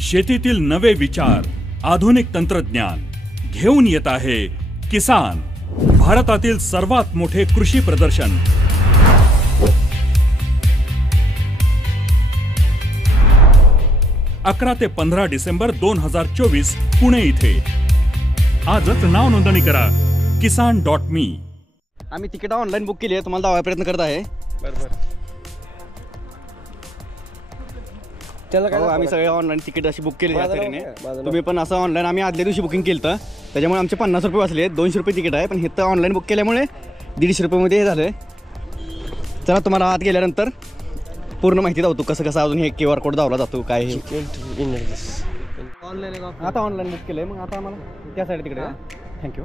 शेतीतील नवे विचार, आधुनिक तंत्रज्ञान घेऊन येत आहे किसान, भारतातील सर्वात मोठे कृषी प्रदर्शन। 11 ते 15 डिसेंबर 2024 पुणे इथे। आजच नाव नोंदणी करा kisan.me। आम्ही तिकीट ऑनलाइन बुक केली आहे, तुम्हाला दाखवायचा प्रयत्न करत आहे। बरोबर, त्याला काय आम्ही सगळे ऑनलाइन तिकीट अशी बुक केली आहे। तुम्ही पण असं ऑनलाइन आम्ही आदल्या दिवशी बुकिंग केलं तर त्याच्यामुळे आमचे 50 रुपये वाचले। 200 रुपये तिकीट आहे, पण हे तर ऑनलाइन बुक केल्यामुळे 150 रुपये हे झालं। चला तुम्हाला आत गेल्यानंतर पूर्ण माहिती दावतो, कसं कसं अजून हे QR कोड दावला जातो काय हे। आता ऑनलाइन बुक केलंय, मग आता आम्हाला त्यासाठी तिकडे थँक्यू।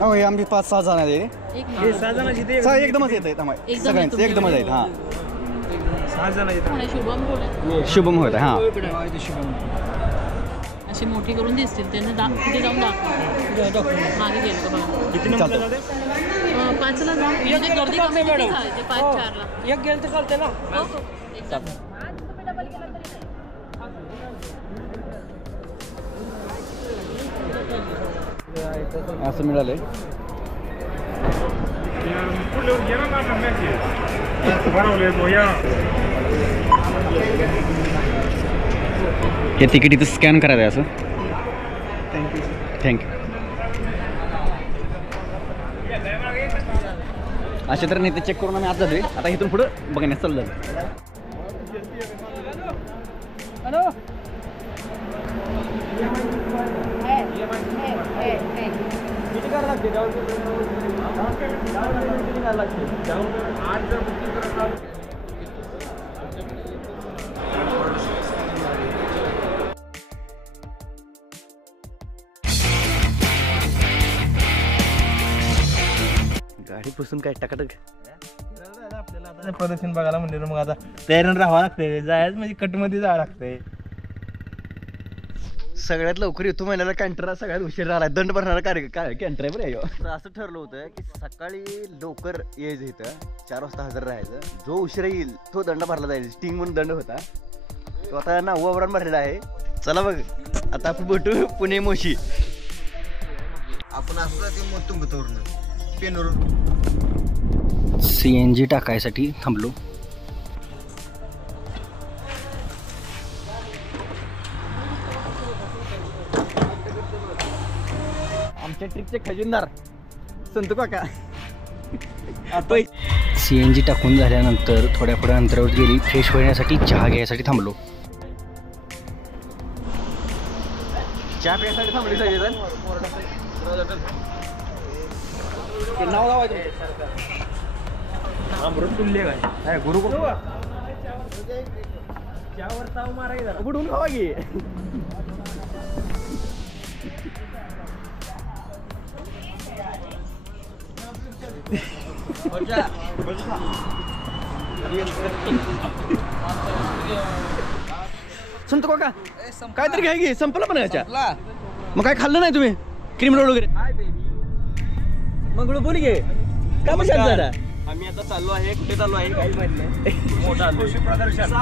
हो, हे आमची 5-6 जण आहेत, एकदमच येत आहेत सगळ्यांचे एकदमच आहेत। हां, 6 जण आहेत। शुभम होत आहे। हां, अशी मोठी करून दिसतील त्यांना कुठे जाऊन दाखव मागे गेलं बघा किती नंबर झाले 5 ला जाऊन म्हणजे गर्दी कमी झाली ते 5-4 ला एक गेलं तर चालते ना। हो हो एकदम आज तुम्ही डबल केला तरी असं मिळालंय। हे तिकीट इथं स्कॅन करायचं आहे असं। थँक्यू। अशा तर नाही ते चेक करून आम्ही आज झालोय, आता इथून पुढं बघण्यास चाललं। हॅलो, किती करायला लागते? गाडी पुसून काय टाकाटक आपल्याला आता प्रदर्शन बघायला म्हणले, मग आता तयारीनं राहावं लागतंय, जायचं म्हणजे कटमध्ये जावं लागतंय। सगळ्यात लवकर येतो महिन्याला कॅन्टर सगळ्यात उशीर झाला, दंड भरणारा कॅन्टर आहे बरं। असं ठरलं होतं की सकाळी लवकर यायचं, इथं 4 वाजता हजर राहायचं, जो उशीर येईल तो दंड भरला जाईल। स्टिंग म्हणून दंड होता, तो आता 9 भरलेला आहे। चला बघ, आता आपण भेटू पुणे मोशी। आपण असं तुंबतोरण पेनवर CNG टाकायसाठी थांबलो। आमच्या ट्रिपचे खजिनदार संतू काका। CNG टाकून झाल्यानंतर थोड्या पुढे अंतरावर गेली, फ्रेश होण्यासाठी चहा घ्यायसाठी थांबलो। चहा प्यायसाठी थांबली सगळेजण। नाव लावायचं अमृतुल्य काय गुरु त्यावर ताव मारायचा बुडून खावा की। संत काका काहीतरी घ्या की, संपला पण याच्या। मग काय खाल्लं नाही तुम्ही? क्रीम रोल वगैरे मग बोल घे का मग झाला। आम्ही आता चाललो आहे, कुठे चाललो आहे काही माहित नाही। मोठा कृषी प्रदर्शन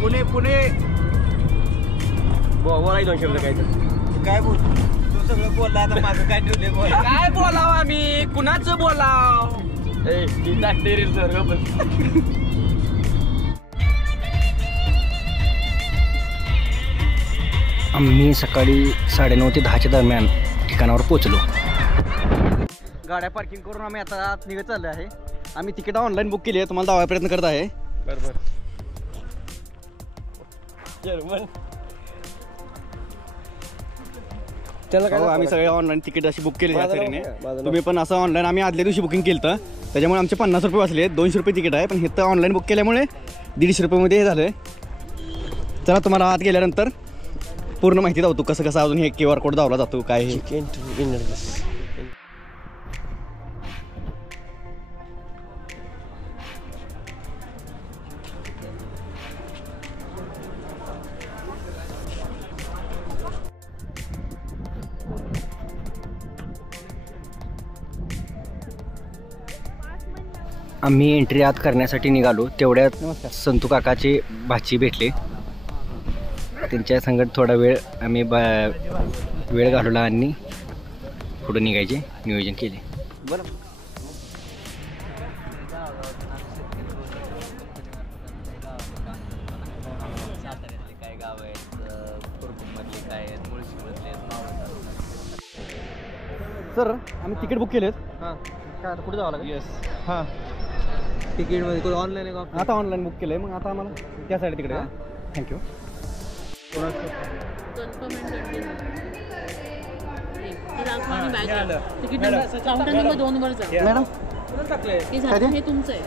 पुणे पुणे बोला 2 शब्द काय बोल तू सगळं बोलला, आता माझं काय ठेवले बोल काय बोलाव आम्ही कुणाचं बोलाव आम्ही सकाळी 9:30 ते 10 दरम्यान ठिकाणावर पोहोचलो। गाड्या पार्किंग करून आम्ही आता आत निघत चाललो आहे। आम्ही तिकीट ऑनलाइन बुक केली आहे, तुम्हाला दाखवायचा प्रयत्न करत आहे। बरोबर, त्याला काय आम्ही सगळे ऑनलाइन तिकीट अशी बुक केली आहे। तुम्ही पण असं ऑनलाइन आम्ही आदल्या दिवशी बुकिंग केलं तर त्याच्यामुळे आमचे 50 रुपये वाचले। 200 रुपये तिकीट आहे, पण हे तर ऑनलाइन बुक केल्यामुळे 150 रुपये हे झालं। चला तुम्हाला आत गेल्यानंतर पूर्ण माहिती दावतो, कसं कसं अजून हे QR कोड दावला जातो काय हे। आम्ही एंट्री आत करण्यासाठी निघालो तेवढ्यात संतू काकाचे भाची भेटले. त्यांच्या संगत थोडा वेळ आम्ही वेळ घालवला आणि पुढे निघायचे नियोजन केले. बरं काय गाव आहेत, कोरकुटमधले काय आहेत, मुळशीमधले सर आम्ही तिकीट बुक केलेत. हां काय आता पुढे जावं लागेल. येस हां तिकीटमध्ये कोण ऑनलाईन आहे का? आता ऑनलाईन बुक केलं आहे. मग आता आम्हाला त्या साईड तिकडे थँक्यू. तिकीट काउंटर नंबर 2 वर जा. मॅडम हे झालं, हे तुमचं आहे.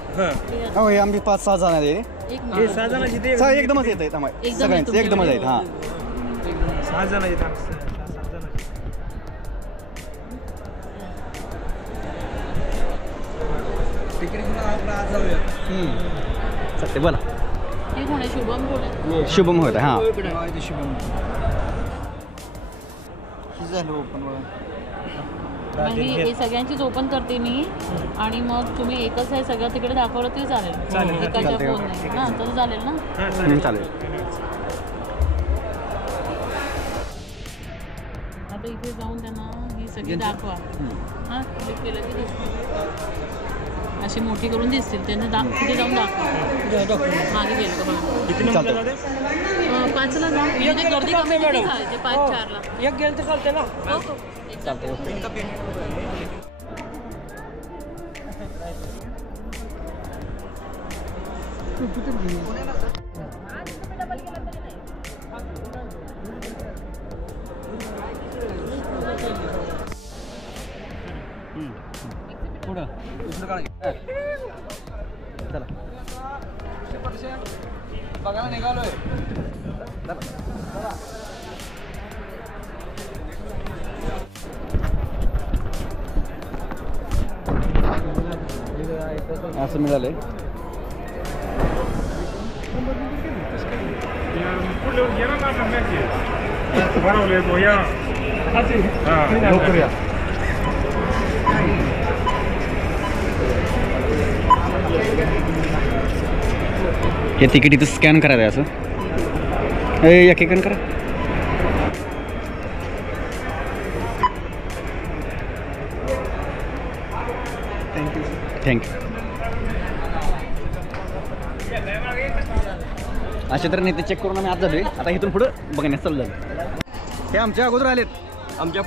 हो हे आमची 5-6 जण आहेत. एक हे मिनिट. 6 जणांची ते एकदमच येत आहेत आम्हाला एकदम सगळ्यांचं तुमच्या एकदमच आहेत. हां 6 जणांची 7 जणांची तिकीट घेऊन आपण आज जाऊया. चालते बोला. हे कोण आहे? शुभम कोण आहे? शुभम होत हां हे सगळ्यांचीच ओपन करते मी आणि मग तुम्ही एकच आहे सगळं तिकडे दाखवलं ते चालेल. एकाच्या फोन नाही ना तसं चालेल ना. चालेल. आता इथे जाऊन त्यांना ही सगळी दाखवा. हां क्लिक केलं की दिसतील, अशी मोठी करून दिसतील. त्यांना तिथे जाऊन दाखवा. मागे गेलं का बघा. किती नंबर झाले? 5ला जा. म्हणजे गर्दी कमी किती झाली? 5-4ला एक गेलं तर चालते ना. हो हो एक चालते. बघायला निघालोय. असं मिळालंय. हे तिकीट इथं स्कॅन करायचं आहे असं. एक एक करा. थँक्यू. अशा तर नेते चेक करून आम्ही आज झालोय. आता इथून पुढं बघण्यास चालू झालं. हे आमच्या अगोदर आलेत. आमच्या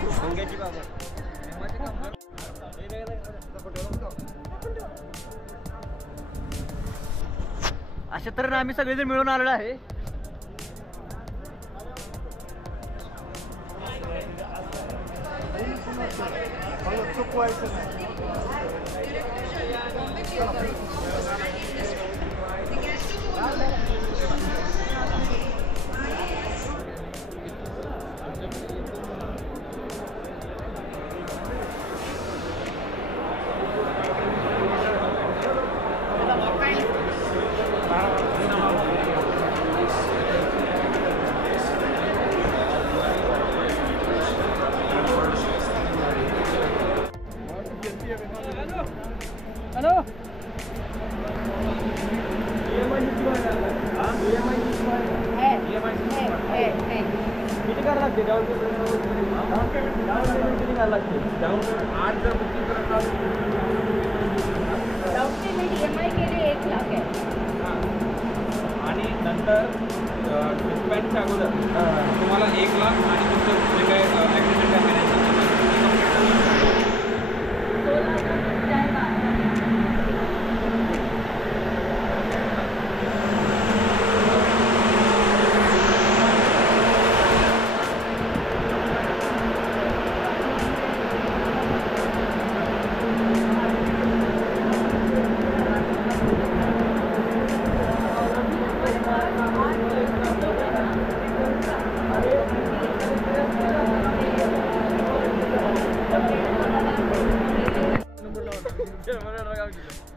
अशा तर आम्ही सगळेजण मिळून आलेलो आहे. आणि नंतर डिस्पॅचच्या अगोदर तुम्हाला 1 लाख आणि तुमचं जे काय ॲग्रीमेंट आहे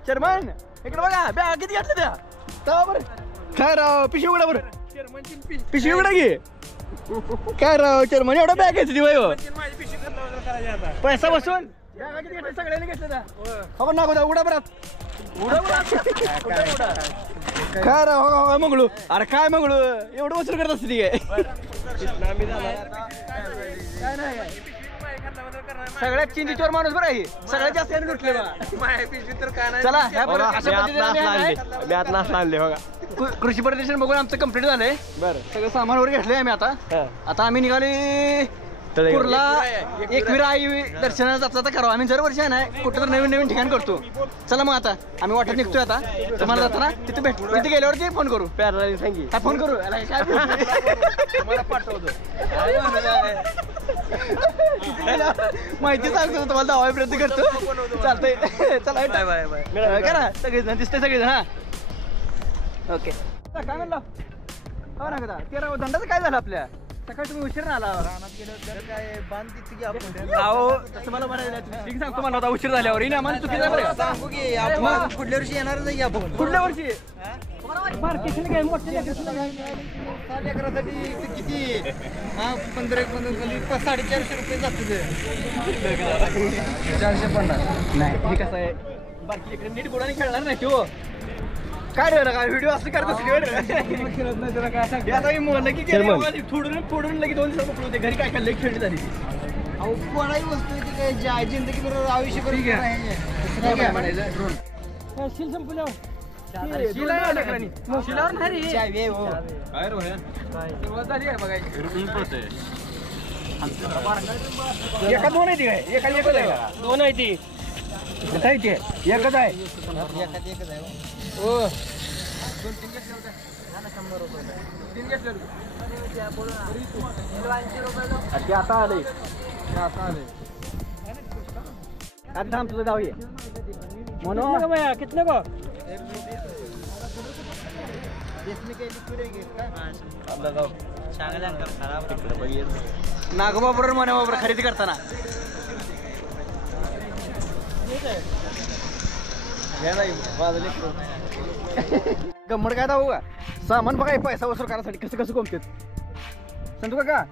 चेअरमन इकडे बघा. बॅग किती घातल्या त्या? तेव्हा बरं काय राव पिशवी उघडा बरं. पिशवी उघडा की. काय राव चेअरमन एवढा बॅग घ्यायची वय पैसा बसून सगळ्यांनी घेतलं खबर नको द्या उडा बरात काय राव मंगळू अरे काय मंगळू एवढं वसूल करत असते ती काय सगळ्यात चिंचीचोर माणूस बरं आहे सगळ्यात जास्त लुटले चला आणले बघा कृषी प्रदर्शन बघून आमचं कम्प्लीट झालंय बरं सगळं सामान वगैरे घेतलंय आम्ही आता आम्ही निघाले कुर्ला एकविरा आई दर्शनाला जाता करावं आम्ही दरवर्षी आहे ना कुठं तर नवीन ठिकाण करतो चला मग आता आम्ही वाटत निघतोय आता तुम्हाला जाताना तिथे तिथे गेल्यावरती फोन करू सांगी फोन करू माहिती सांगतो तुम्हाला दावा प्रयत्न करतो चालतंय चला करा सगळेजण दिसतंय सगळेजण हा ओके काय म्हणलं हो ना का तेरा दंडाचं काय झालं आपल्या सकाळी तुम्ही उशीर ना आला तसं मला म्हणायचं सांगतो मला उशीर झाल्यावर आम्हाला चुकीचं पुढल्या वर्षी येणार नाही आपण पुढल्या वर्षी किती 1500-450 रुपये जातो 450 नाही हे कसं आहे बाकी इकडे नीट गोडाने खेळणार नाही तो काय रे काय व्हिडिओ असं करत असली फोडून लगे 2 दिवस मोकळे होते घरी काय खाल्ले खेळली झाली कोणाही वस्तू काय जिंदगी बरोबर आयुष्य करून शिल संपल्यावर एका 2 आहे ती काय एका एकच आहे 2 आहे ती एकच आहे हो 2-3 आता आले आता तुझं गाव ये म्हणून भैया कितने को नागोबा बरोबर मना बरोबर खरेदी करताना गम्मत काय दाऊ का सामान बघा पैसा वसूल करण्यासाठी कसं कसं कोमतेत संतू काका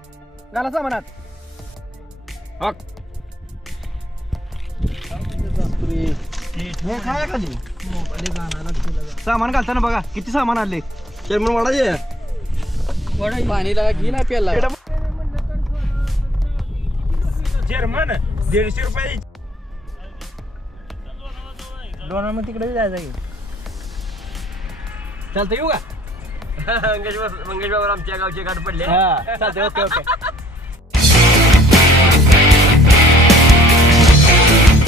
घाला सामानात सामान घालताना बघा किती सामान आणले चेअरमन वाढायचे पाणी लागा घे ना प्याला चेअरमन 150 रुपये 2 मग तिकडे जायचं की चालतं येऊ का मंगेश बाबा आमच्या गावचे गाठ पडले हा चालतंय ओके